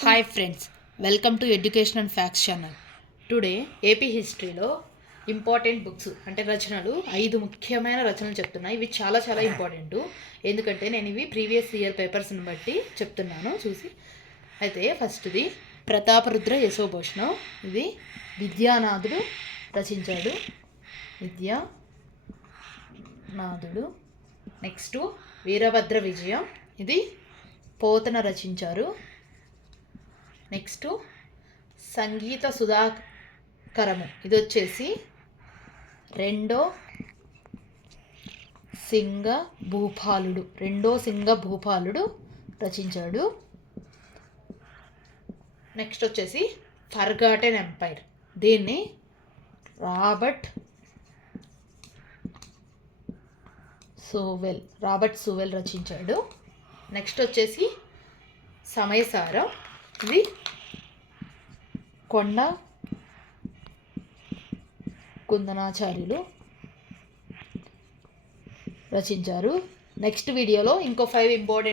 Hi friends, welcome to education and facts channel. Today AP హిస్టరీలో important books అంటే రచనలు 5 ముఖ్యమైన రచనలు చెప్తున్నాయి. ఇవి చాలా చాలా ఇంపార్టెంట్, ఎందుకంటే నేను ఇవి ప్రీవియస్ ఇయర్ పేపర్స్ని బట్టి చెప్తున్నాను చూసి. అయితే ఫస్ట్ది ప్రతాపరుద్ర యశోభూషణం. ఇది విద్యానాథుడు రచించాడు. విద్యానాథుడు. నెక్స్ట్ వీరభద్ర విజయం. ఇది పోతన రచించారు. నెక్స్ట్ సంగీత సుధాకరము. ఇది వచ్చేసి రెండో సింగ భూపాలుడు రచించాడు. నెక్స్ట్ వచ్చేసి ఫర్గాటెన్ ఎంపైర్. దీన్ని రాబర్ట్ సూవెల్ రచించాడు. నెక్స్ట్ వచ్చేసి సమయసారం. ఇది కొండ కుందనాచార్యులు రచించారు. నెక్స్ట్ వీడియోలో ఇంకో 5 ఇంపార్టెంట్